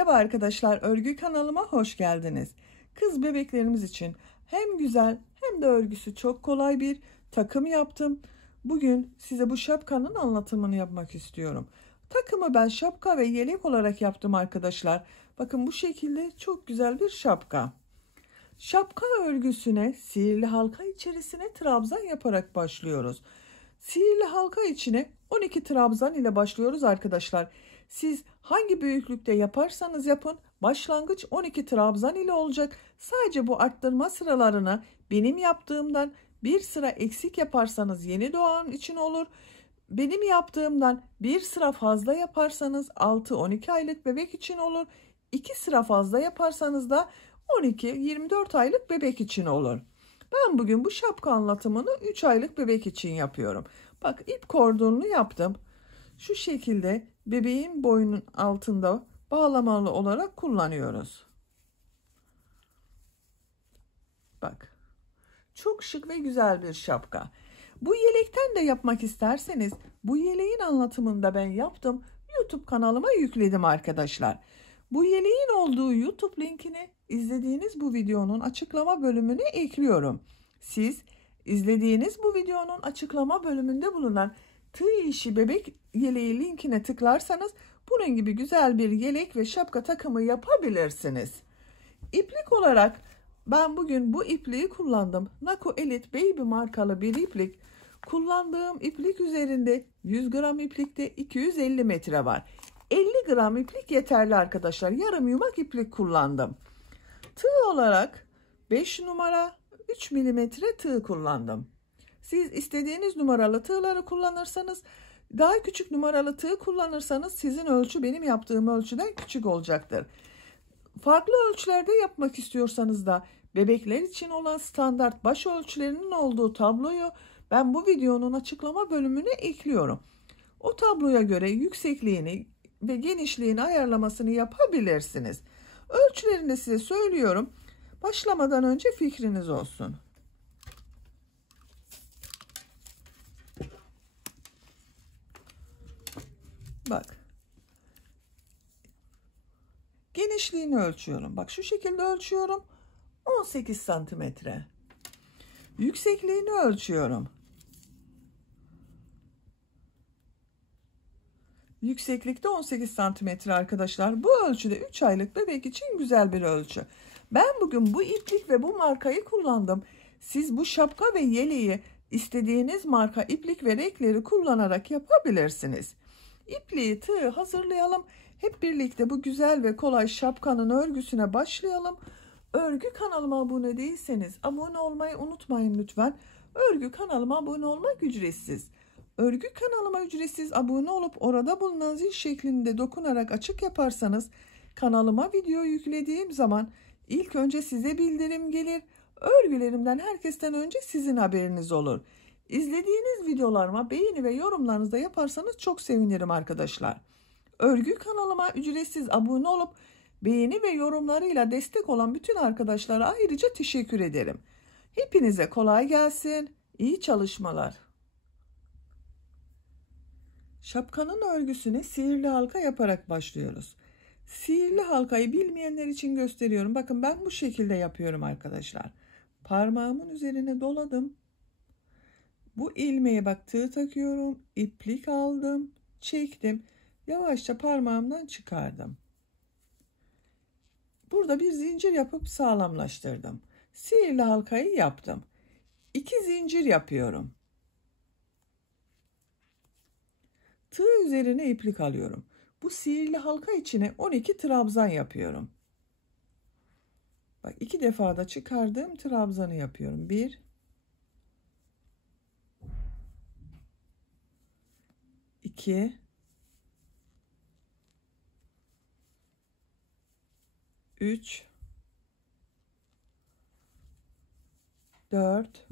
Merhaba arkadaşlar, örgü kanalıma hoş geldiniz. Kız bebeklerimiz için hem güzel hem de örgüsü çok kolay bir takım yaptım. Bugün size bu şapkanın anlatımını yapmak istiyorum. Takımı ben şapka ve yelek olarak yaptım arkadaşlar. Bakın bu şekilde çok güzel bir şapka. Şapka örgüsüne sihirli halka içerisine trabzan yaparak başlıyoruz. Sihirli halka içine 12 trabzan ile başlıyoruz arkadaşlar. Siz hangi büyüklükte yaparsanız yapın başlangıç 12 trabzan ile olacak. Sadece bu arttırma sıralarını benim yaptığımdan bir sıra eksik yaparsanız yeni doğan için olur. Benim yaptığımdan bir sıra fazla yaparsanız 6-12 aylık bebek için olur. 2 sıra fazla yaparsanız da 12-24 aylık bebek için olur. Ben bugün bu şapka anlatımını 3 aylık bebek için yapıyorum. Bak ip kordonunu yaptım. Şu şekilde bebeğin boynunun altında bağlamalı olarak kullanıyoruz. Bak. Çok şık ve güzel bir şapka. Bu yelekten de yapmak isterseniz bu yeleğin anlatımını da ben yaptım. YouTube kanalıma yükledim arkadaşlar. Bu yeleğin olduğu YouTube linkini izlediğiniz bu videonun açıklama bölümüne ekliyorum. Siz izlediğiniz bu videonun açıklama bölümünde bulunan tığ işi bebek yeleği linkine tıklarsanız bunun gibi güzel bir yelek ve şapka takımı yapabilirsiniz. İplik olarak ben bugün bu ipliği kullandım. Nako Elite Baby markalı bir iplik. Kullandığım iplik üzerinde 100 gram iplikte 250 metre var. 50 gram iplik yeterli arkadaşlar. Yarım yumak iplik kullandım. Tığ olarak 5 numara 3 milimetre tığ kullandım. Siz istediğiniz numaralı tığları kullanırsanız, daha küçük numaralı tığ kullanırsanız sizin ölçü benim yaptığım ölçüden küçük olacaktır. Farklı ölçülerde yapmak istiyorsanız da bebekler için olan standart baş ölçülerinin olduğu tabloyu ben bu videonun açıklama bölümüne ekliyorum. O tabloya göre yüksekliğini ve genişliğini ayarlamasını yapabilirsiniz. Ölçülerini de size söylüyorum. Başlamadan önce fikriniz olsun. Bak. Genişliğini ölçüyorum. Bak şu şekilde ölçüyorum. 18 santimetre. Yüksekliğini ölçüyorum. Yükseklikte 18 santimetre arkadaşlar. Bu ölçüde 3 aylık bebek için güzel bir ölçü. Ben bugün bu iplik ve bu markayı kullandım. Siz bu şapka ve yeleği istediğiniz marka iplik ve renkleri kullanarak yapabilirsiniz. İpliği, tığı hazırlayalım. Hep birlikte bu güzel ve kolay şapkanın örgüsüne başlayalım. Örgü kanalıma abone değilseniz abone olmayı unutmayın lütfen. Örgü kanalıma abone olmak ücretsiz. Örgü kanalıma ücretsiz abone olup orada bulunan zil şeklinde dokunarak açık yaparsanız kanalıma video yüklediğim zaman ilk önce size bildirim gelir. Örgülerimden herkesten önce sizin haberiniz olur. İzlediğiniz videolarıma beğeni ve yorumlarınızı da yaparsanız çok sevinirim arkadaşlar. Örgü kanalıma ücretsiz abone olup beğeni ve yorumlarıyla destek olan bütün arkadaşlara ayrıca teşekkür ederim. Hepinize kolay gelsin. İyi çalışmalar. Şapkanın örgüsüne sihirli halka yaparak başlıyoruz. Sihirli halkayı bilmeyenler için gösteriyorum. Bakın ben bu şekilde yapıyorum arkadaşlar. Parmağımın üzerine doladım. Bu ilmeğe bak tığ takıyorum. İplik aldım. Çektim. Yavaşça parmağımdan çıkardım. Burada bir zincir yapıp sağlamlaştırdım. Sihirli halkayı yaptım. 2 zincir yapıyorum. Tığ üzerine iplik alıyorum. Bu sihirli halka içine 12 trabzan yapıyorum. Bak 2 defa da çıkardığım trabzanı yapıyorum. 1 2 3 4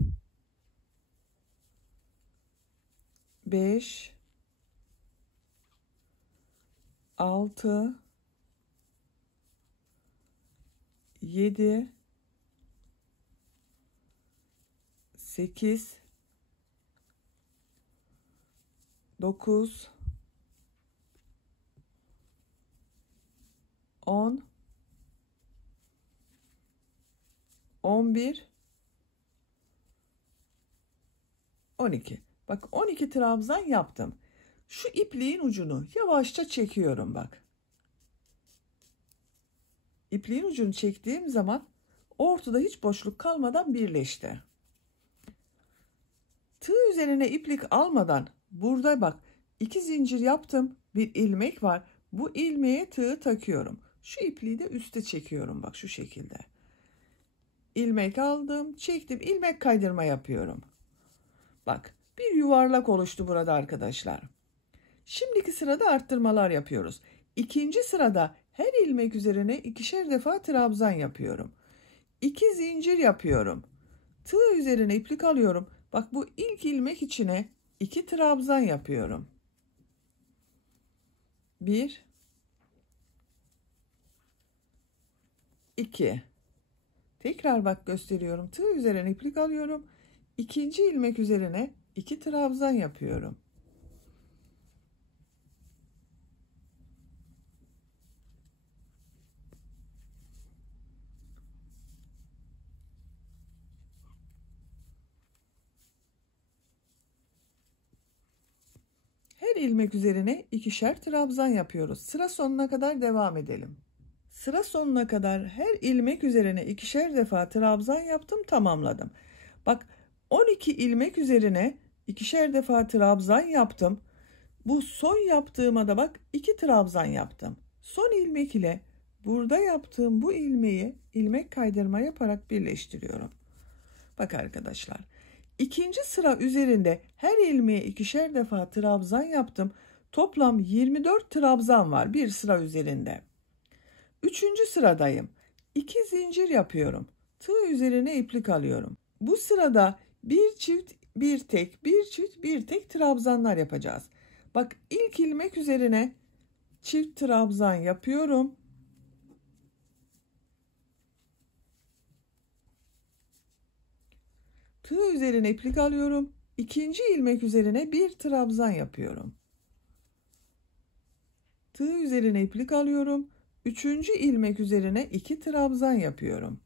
5 6 7 8 9 10, 11, 12. Bak 12 trabzan yaptım. Şu ipliğin ucunu yavaşça çekiyorum bak. İpliğin ucunu çektiğim zaman ortada hiç boşluk kalmadan birleşti. Tığ üzerine iplik almadan burada bak 2 zincir yaptım. Bir ilmek var. Bu ilmeğe tığı takıyorum. Şu ipliği de üste çekiyorum bak şu şekilde. İlmek aldım, çektim. İlmek kaydırma yapıyorum. Bak bir yuvarlak oluştu burada arkadaşlar. Şimdiki sırada arttırmalar yapıyoruz. İkinci sırada her ilmek üzerine ikişer defa trabzan yapıyorum. 2 zincir yapıyorum. Tığ üzerine iplik alıyorum. Bak bu ilk ilmek içine 2 trabzan yapıyorum. 1, 2. Tekrar bak gösteriyorum. Tığ üzerine iplik alıyorum. İkinci ilmek üzerine 2 trabzan yapıyorum. Her ilmek üzerine ikişer trabzan yapıyoruz. Sıra sonuna kadar devam edelim. Sıra sonuna kadar her ilmek üzerine ikişer defa trabzan yaptım, tamamladım. Bak 12 ilmek üzerine ikişer defa trabzan yaptım. Bu son yaptığıma da bak 2 trabzan yaptım. Son ilmek ile burada yaptığım bu ilmeği ilmek kaydırma yaparak birleştiriyorum. Bak arkadaşlar. İkinci sıra üzerinde her ilmeğe ikişer defa trabzan yaptım. Toplam 24 trabzan var bir sıra üzerinde. Üçüncü sıradayım. 2 zincir yapıyorum. Tığ üzerine iplik alıyorum. Bu sırada bir çift, bir tek, bir çift, bir tek trabzanlar yapacağız. Bak ilk ilmek üzerine çift trabzan yapıyorum. Tığ üzerine iplik alıyorum. İkinci ilmek üzerine bir trabzan yapıyorum. Tığ üzerine iplik alıyorum. Üçüncü ilmek üzerine 2 trabzan yapıyorum.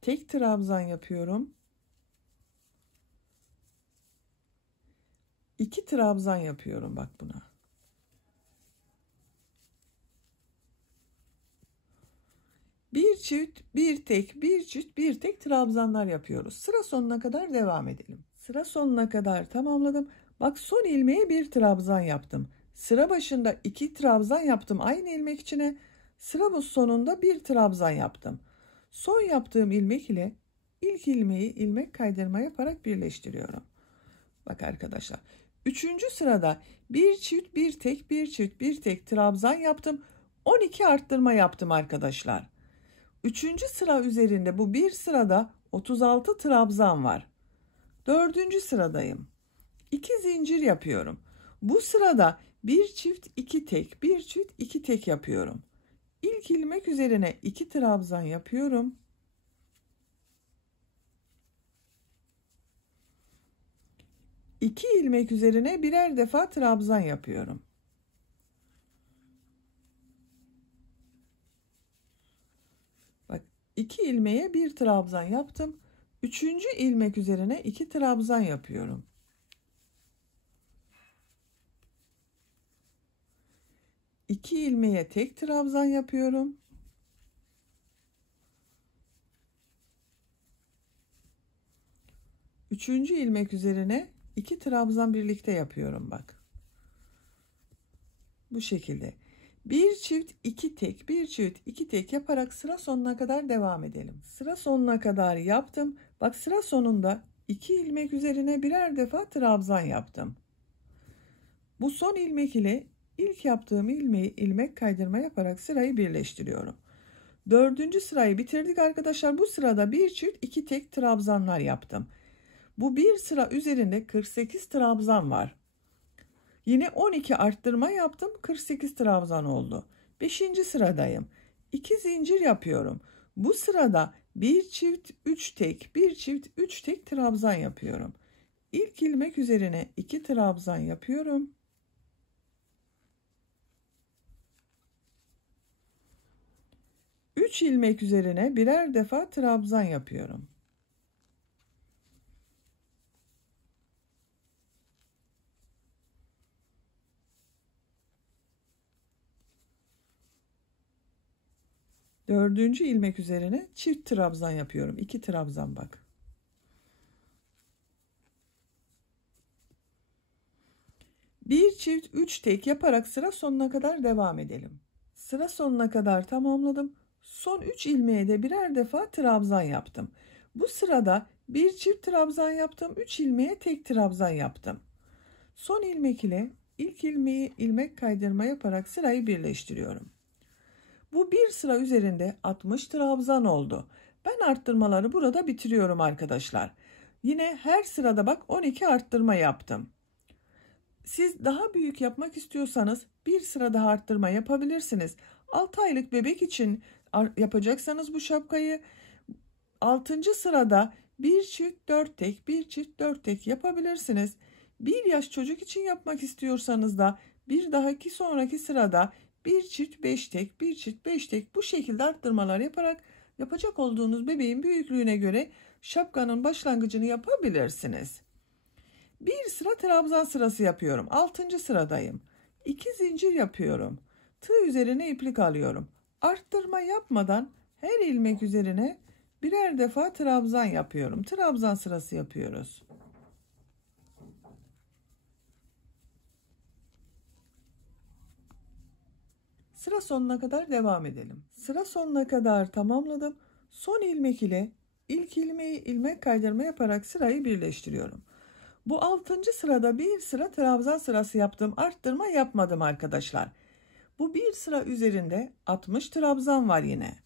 Tek trabzan yapıyorum. 2 trabzan yapıyorum bak buna. Bir çift, bir tek, bir çift, bir tek trabzanlar yapıyoruz. Sıra sonuna kadar devam edelim. Sıra sonuna kadar tamamladım. Bak son ilmeğe bir trabzan yaptım. Sıra başında 2 trabzan yaptım aynı ilmek içine. Sıra bu sonunda bir trabzan yaptım. Son yaptığım ilmek ile ilk ilmeği ilmek kaydırma yaparak birleştiriyorum. Bak arkadaşlar. Üçüncü sırada bir çift, bir tek, bir çift, bir tek trabzan yaptım. 12 arttırma yaptım arkadaşlar. Üçüncü sıra üzerinde bu bir sırada 36 trabzan var. Dördüncü sıradayım. 2 zincir yapıyorum. Bu sırada bir çift, iki tek, bir çift, iki tek yapıyorum. İlk ilmek üzerine 2 trabzan yapıyorum. İki ilmek üzerine birer defa trabzan yapıyorum. Bak 2 ilmeğe bir trabzan yaptım. Üçüncü ilmek üzerine 2 trabzan yapıyorum. İki ilmeğe tek trabzan yapıyorum. Üçüncü ilmek üzerine 2 trabzan birlikte yapıyorum bak. Bu şekilde. Bir çift, iki tek, bir çift, iki tek yaparak sıra sonuna kadar devam edelim. Sıra sonuna kadar yaptım. Bak sıra sonunda 2 ilmek üzerine birer defa trabzan yaptım. Bu son ilmek ile ilk yaptığım ilmeği ilmek kaydırma yaparak sırayı birleştiriyorum. Dördüncü sırayı bitirdik arkadaşlar. Bu sırada bir çift, iki tek trabzanlar yaptım. Bu bir sıra üzerinde 48 trabzan var. Yine 12 arttırma yaptım. 48 trabzan oldu. 5. sıradayım. 2 zincir yapıyorum. Bu sırada bir çift 3 tek, bir çift 3 tek trabzan yapıyorum. İlk ilmek üzerine 2 trabzan yapıyorum. Üç ilmek üzerine birer defa trabzan yapıyorum. Dördüncü ilmek üzerine çift trabzan yapıyorum. 2 trabzan bak. Bir çift 3 tek yaparak sıra sonuna kadar devam edelim. Sıra sonuna kadar tamamladım. Son 3 ilmeğe de birer defa trabzan yaptım. Bu sırada bir çift trabzan yaptım. 3 ilmeğe tek trabzan yaptım. Son ilmek ile ilk ilmeği ilmek kaydırma yaparak sırayı birleştiriyorum. Bu bir sıra üzerinde 60 trabzan oldu. Ben arttırmaları burada bitiriyorum arkadaşlar. Yine her sırada bak 12 arttırma yaptım. Siz daha büyük yapmak istiyorsanız bir sıra daha arttırma yapabilirsiniz. 6 aylık bebek için yapacaksanız bu şapkayı 6. sırada bir çift 4 tek, bir çift 4 tek yapabilirsiniz. 1 yaş çocuk için yapmak istiyorsanız da bir dahaki sonraki sırada bir çift 5 tek, bir çift 5 tek bu şekilde arttırmalar yaparak yapacak olduğunuz bebeğin büyüklüğüne göre şapkanın başlangıcını yapabilirsiniz. Bir sıra trabzan sırası yapıyorum. 6. sıradayım. 2 zincir yapıyorum. Tığ üzerine iplik alıyorum. Arttırma yapmadan her ilmek üzerine birer defa trabzan yapıyorum. Trabzan sırası yapıyoruz. Sıra sonuna kadar devam edelim. Sıra sonuna kadar tamamladım. Son ilmek ile ilk ilmeği ilmek kaydırma yaparak sırayı birleştiriyorum. Bu 6. sırada bir sıra trabzan sırası yaptım. Arttırma yapmadım arkadaşlar. Bu bir sıra üzerinde 60 trabzan var yine.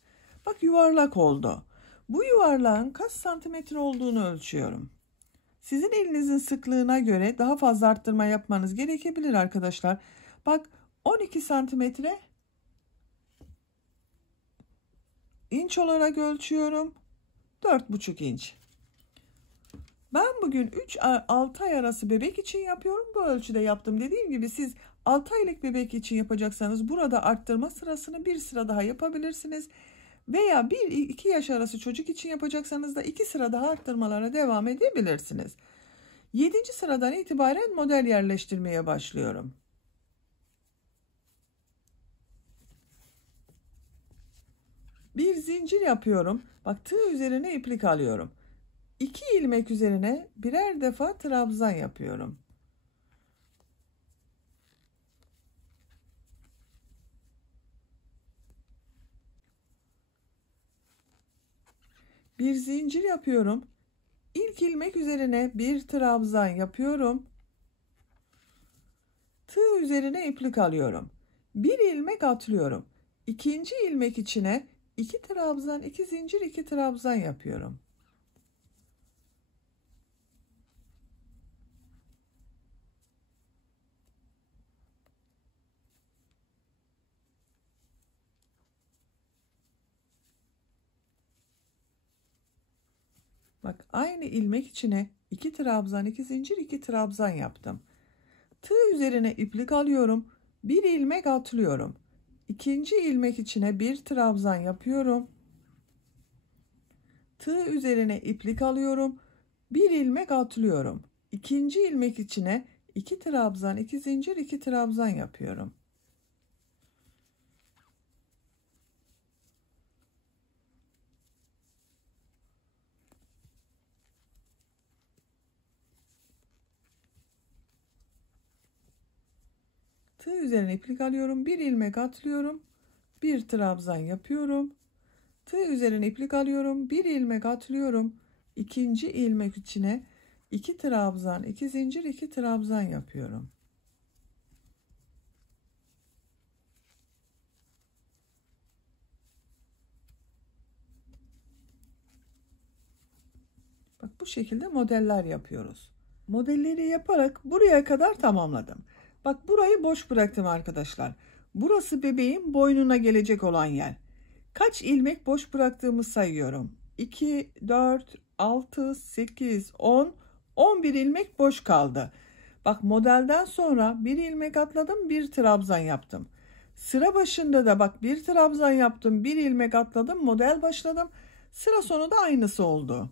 Bak yuvarlak oldu. Bu yuvarlağın kaç santimetre olduğunu ölçüyorum. Sizin elinizin sıklığına göre daha fazla arttırma yapmanız gerekebilir arkadaşlar. Bak 12 santimetre inç olarak ölçüyorum. 4,5 inç. Ben bugün 3-6 ay arası bebek için yapıyorum. Bu ölçüde yaptım. Dediğim gibi siz 6 aylık bebek için yapacaksanız burada arttırma sırasını bir sıra daha yapabilirsiniz. Veya 1-2 yaş arası çocuk için yapacaksanız da 2 sıra daha arttırmalara devam edebilirsiniz. 7. sıradan itibaren model yerleştirmeye başlıyorum. Bir zincir yapıyorum. Bak tığ üzerine iplik alıyorum. 2 ilmek üzerine birer defa trabzan yapıyorum. Bir zincir yapıyorum. İlk ilmek üzerine bir trabzan yapıyorum. Tığ üzerine iplik alıyorum. Bir ilmek atlıyorum. İkinci ilmek içine 2 trabzan, 2 zincir, 2 trabzan yapıyorum. Bak aynı ilmek içine 2 trabzan, 2 zincir, 2 trabzan yaptım. Tığ üzerine iplik alıyorum. Bir ilmek atlıyorum. İkinci ilmek içine bir trabzan yapıyorum. Tığ üzerine iplik alıyorum. Bir ilmek atlıyorum. İkinci ilmek içine 2 trabzan, 2 zincir, 2 trabzan yapıyorum. Tığ üzerine iplik alıyorum. Bir ilmek atlıyorum. Bir trabzan yapıyorum. Tığ üzerine iplik alıyorum. Bir ilmek atlıyorum. İkinci ilmek içine 2 trabzan, 2 zincir, 2 trabzan yapıyorum. Bak bu şekilde modeller yapıyoruz. Modelleri yaparak buraya kadar tamamladım. Bak burayı boş bıraktım arkadaşlar. Burası bebeğin boynuna gelecek olan yer. Kaç ilmek boş bıraktığımı sayıyorum. 2, 4, 6, 8, 10, 11 ilmek boş kaldı. Bak modelden sonra bir ilmek atladım, bir trabzan yaptım. Sıra başında da bak bir trabzan yaptım, bir ilmek atladım, model başladım. Sıra sonu da aynısı oldu.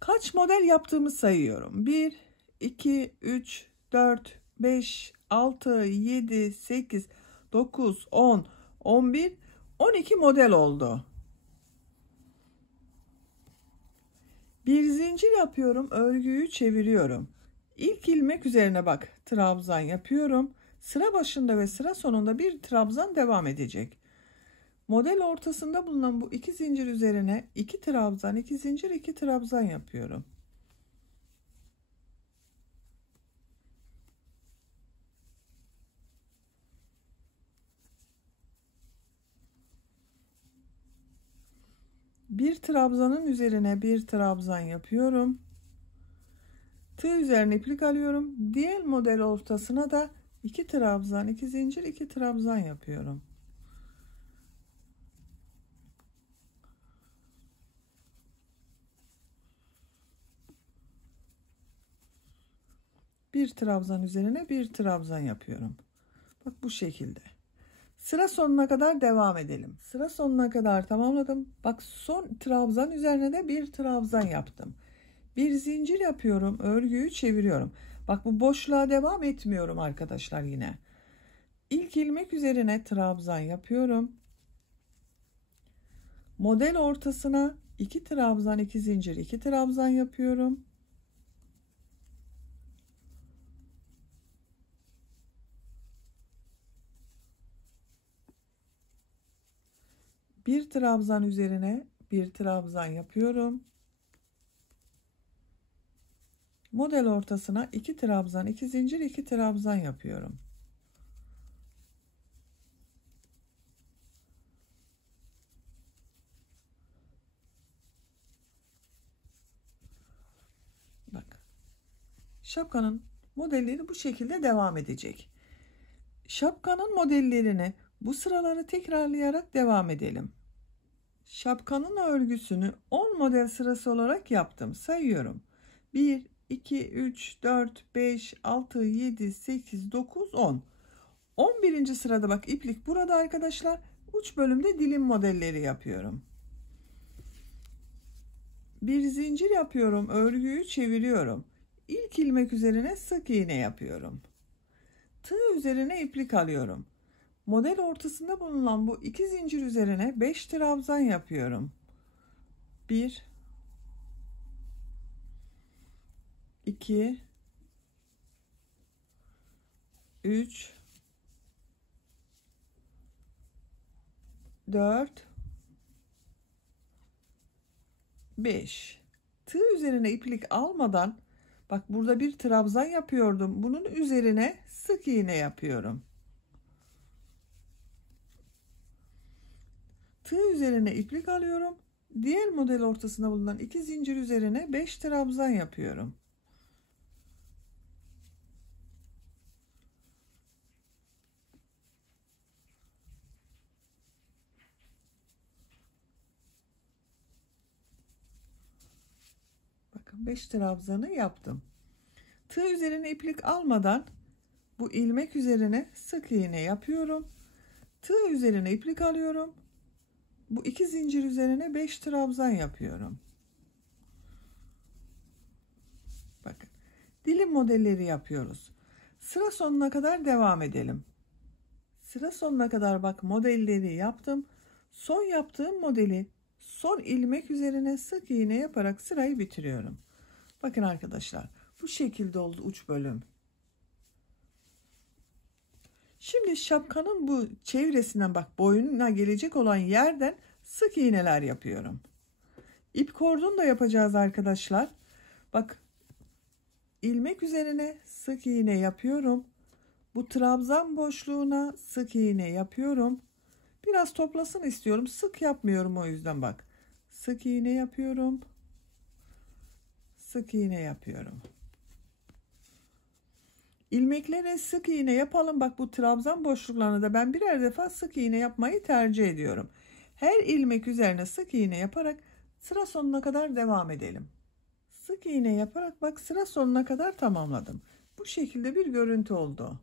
Kaç model yaptığımı sayıyorum. 1, 2, 3, 4, 5, 6, 7, 8, 9, 10, 11, 12 model oldu. Bir zincir yapıyorum, örgüyü çeviriyorum. İlk ilmek üzerine bak trabzan yapıyorum. Sıra başında ve sıra sonunda bir trabzan devam edecek. Model ortasında bulunan bu iki zincir üzerine iki trabzan, iki zincir, iki trabzan yapıyorum. Bir trabzanın üzerine bir trabzan yapıyorum. Tığ üzerine iplik alıyorum. Diğer model ortasına da iki trabzan, iki zincir, iki trabzan yapıyorum. Bir trabzan üzerine bir trabzan yapıyorum. Bak bu şekilde. Sıra sonuna kadar devam edelim. Sıra sonuna kadar tamamladım. Bak son trabzan üzerine de bir trabzan yaptım. Bir zincir yapıyorum, örgüyü çeviriyorum. Bak bu boşluğa devam etmiyorum arkadaşlar yine. İlk ilmek üzerine trabzan yapıyorum. Model ortasına iki trabzan, iki zincir, iki trabzan yapıyorum. Bir trabzan üzerine bir trabzan yapıyorum. Model ortasına iki trabzan, iki zincir, iki trabzan yapıyorum. Bak. Şapkanın modelleri bu şekilde devam edecek. Şapkanın modellerini bu sıraları tekrarlayarak devam edelim. Şapkanın örgüsünü 10 model sırası olarak yaptım. Sayıyorum. 1, 2, 3, 4, 5, 6, 7, 8, 9, 10. 11. sırada bak iplik burada arkadaşlar. Uç bölümde dilim modelleri yapıyorum. Bir zincir yapıyorum. Örgüyü çeviriyorum. İlk ilmek üzerine sık iğne yapıyorum. Tığ üzerine iplik alıyorum. Model ortasında bulunan bu iki zincir üzerine 5 trabzan yapıyorum. 1, 2, 3, 4, 5. Tığ üzerine iplik almadan bak burada bir trabzan yapıyordum. Bunun üzerine sık iğne yapıyorum. Tığ üzerine iplik alıyorum. Diğer model ortasında bulunan iki zincir üzerine 5 trabzan yapıyorum. Bakın 5 trabzanı yaptım. Tığ üzerine iplik almadan bu ilmek üzerine sık iğne yapıyorum. Tığ üzerine iplik alıyorum. Bu iki zincir üzerine 5 trabzan yapıyorum. Bakın. Dilim modelleri yapıyoruz. Sıra sonuna kadar devam edelim. Sıra sonuna kadar bak modelleri yaptım. Son yaptığım modeli son ilmek üzerine sık iğne yaparak sırayı bitiriyorum. Bakın arkadaşlar bu şekilde oldu uç bölüm. Şimdi şapkanın bu çevresinden bak boynuna gelecek olan yerden sık iğneler yapıyorum. İp kordon da yapacağız arkadaşlar. Bak ilmek üzerine sık iğne yapıyorum. Bu trabzan boşluğuna sık iğne yapıyorum. Biraz toplasın istiyorum. Sık yapmıyorum o yüzden bak. Sık iğne yapıyorum. Sık iğne yapıyorum. İlmeklere sık iğne yapalım. Bak bu trabzan boşluklarına da ben birer defa sık iğne yapmayı tercih ediyorum. Her ilmek üzerine sık iğne yaparak sıra sonuna kadar devam edelim. Sık iğne yaparak bak sıra sonuna kadar tamamladım. Bu şekilde bir görüntü oldu.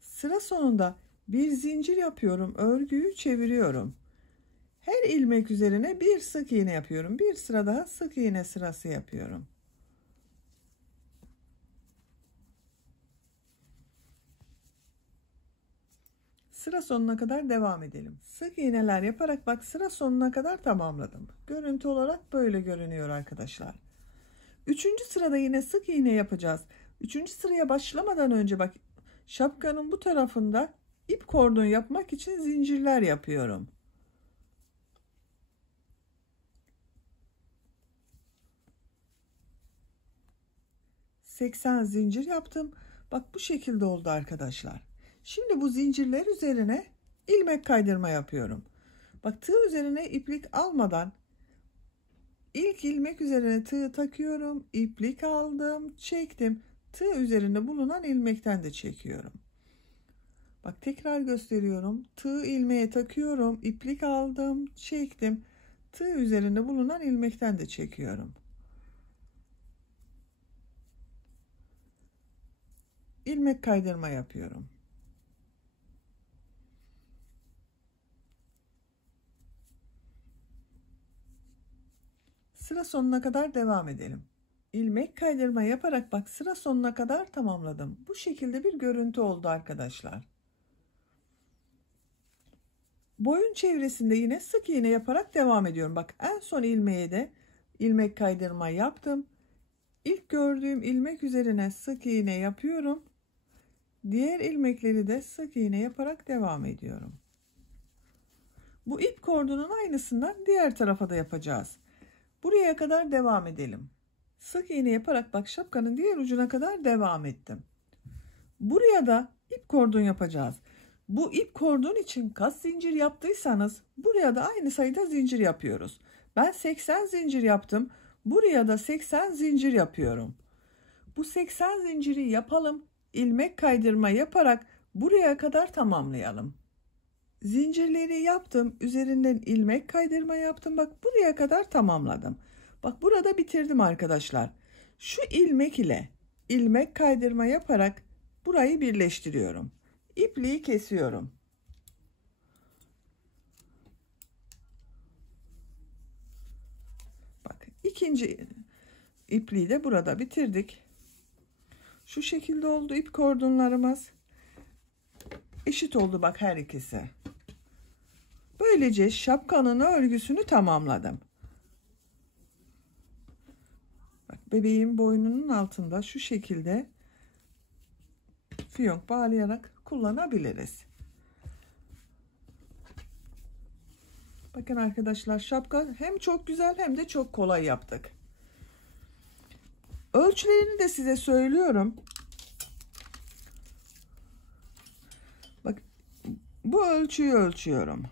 Sıra sonunda bir zincir yapıyorum. Örgüyü çeviriyorum. Her ilmek üzerine bir sık iğne yapıyorum. Bir sıra daha sık iğne sırası yapıyorum. Sıra sonuna kadar devam edelim. Sık iğneler yaparak bak sıra sonuna kadar tamamladım. Görüntü olarak böyle görünüyor arkadaşlar. Üçüncü sırada yine sık iğne yapacağız. Üçüncü sıraya başlamadan önce bak şapkanın bu tarafında ip kordon yapmak için zincirler yapıyorum. ...80 zincir yaptım. Bak bu şekilde oldu arkadaşlar. Şimdi bu zincirler üzerine ilmek kaydırma yapıyorum. Bak tığ üzerine iplik almadan ilk ilmek üzerine tığ takıyorum. İplik aldım, çektim. Tığ üzerinde bulunan ilmekten de çekiyorum. Bak tekrar gösteriyorum. Tığ ilmeğe takıyorum, iplik aldım, çektim. Tığ üzerinde bulunan ilmekten de çekiyorum. İlmek kaydırma yapıyorum. Sıra sonuna kadar devam edelim. İlmek kaydırma yaparak bak sıra sonuna kadar tamamladım. Bu şekilde bir görüntü oldu arkadaşlar. Boyun çevresinde yine sık iğne yaparak devam ediyorum. Bak en son ilmeğe de ilmek kaydırma yaptım. İlk gördüğüm ilmek üzerine sık iğne yapıyorum. Diğer ilmekleri de sık iğne yaparak devam ediyorum. Bu ip kordonun aynısından diğer tarafa da yapacağız. Buraya kadar devam edelim. Sık iğne yaparak bak şapkanın diğer ucuna kadar devam ettim. Buraya da ip kordon yapacağız. Bu ip kordon için kaç zincir yaptıysanız buraya da aynı sayıda zincir yapıyoruz. Ben 80 zincir yaptım. Buraya da 80 zincir yapıyorum. Bu 80 zinciri yapalım. İlmek kaydırma yaparak buraya kadar tamamlayalım. Zincirleri yaptım. Üzerinden ilmek kaydırma yaptım. Bak buraya kadar tamamladım. Bak burada bitirdim arkadaşlar. Şu ilmek ile ilmek kaydırma yaparak burayı birleştiriyorum. İpliği kesiyorum. Bak ikinci ipliği de burada bitirdik. Şu şekilde oldu ip kordonlarımız. Eşit oldu bak her ikisi. Böylece şapkanın örgüsünü tamamladım. Bak bebeğin boynunun altında şu şekilde fiyonk bağlayarak kullanabiliriz. Bakın arkadaşlar şapka hem çok güzel hem de çok kolay yaptık. Ölçülerini de size söylüyorum. Bak bu ölçüyü ölçüyorum.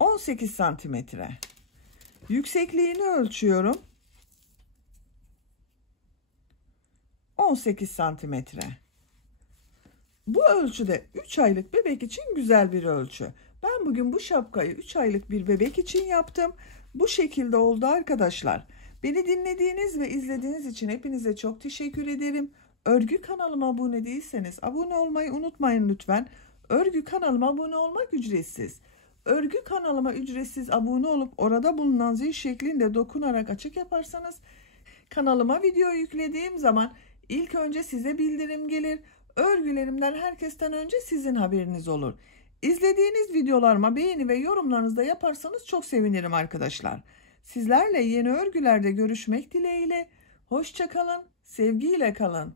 18 santimetre. Yüksekliğini ölçüyorum. 18 santimetre. Bu ölçüde 3 aylık bebek için güzel bir ölçü. Ben bugün bu şapkayı 3 aylık bir bebek için yaptım. Bu şekilde oldu arkadaşlar. Beni dinlediğiniz ve izlediğiniz için hepinize çok teşekkür ederim. Örgü kanalıma abone değilseniz abone olmayı unutmayın lütfen. Örgü kanalıma abone olmak ücretsiz. Örgü kanalıma ücretsiz abone olup orada bulunan zil şeklinde dokunarak açık yaparsanız kanalıma video yüklediğim zaman ilk önce size bildirim gelir. Örgülerimden herkesten önce sizin haberiniz olur. İzlediğiniz videolarıma beğeni ve yorumlarınızı da yaparsanız çok sevinirim arkadaşlar. Sizlerle yeni örgülerde görüşmek dileğiyle. Hoşça kalın, sevgiyle kalın.